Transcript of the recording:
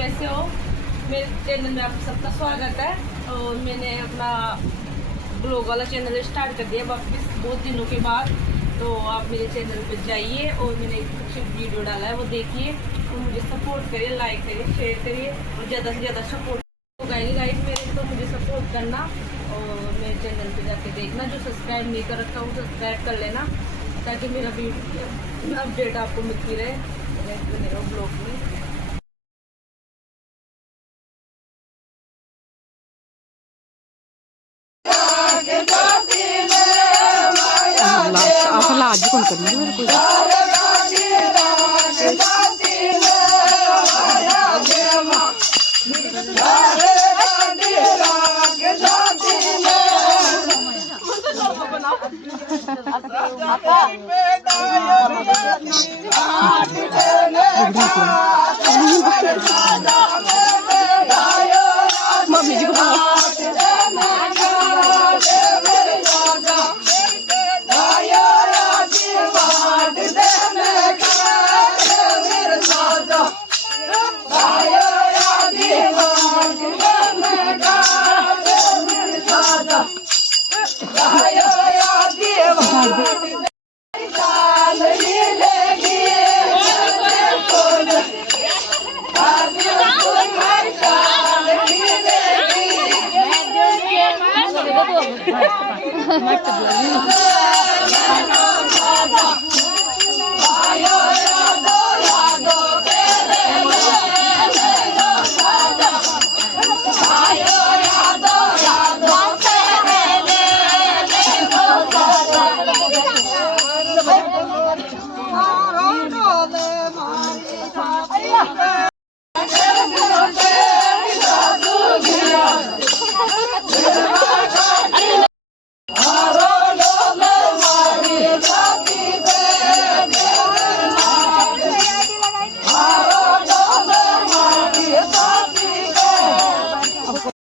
कैसे हो? मेरे चैनल में आप सबका स्वागत है। और मैंने अपना ब्लॉग वाला चैनल स्टार्ट कर दिया वापस बहुत दिनों के बाद। तो आप मेरे चैनल पर जाइए और मैंने कुछ वीडियो डाला है वो देखिए और मुझे सपोर्ट करिए, लाइक करिए, शेयर करिए और ज़्यादा से ज़्यादा सपोर्ट गाइस मेरे तो मुझे सपोर्ट करना और मेरे चैनल पे जाके देखना। जो सब्सक्राइब नहीं कर रखा वो सब्सक्राइब कर लेना ताकि मेरा वीडियो अपडेट आपको मिलती रहे ब्लॉग में। लाज कौन करनी मेरे को मम्मी जी को मत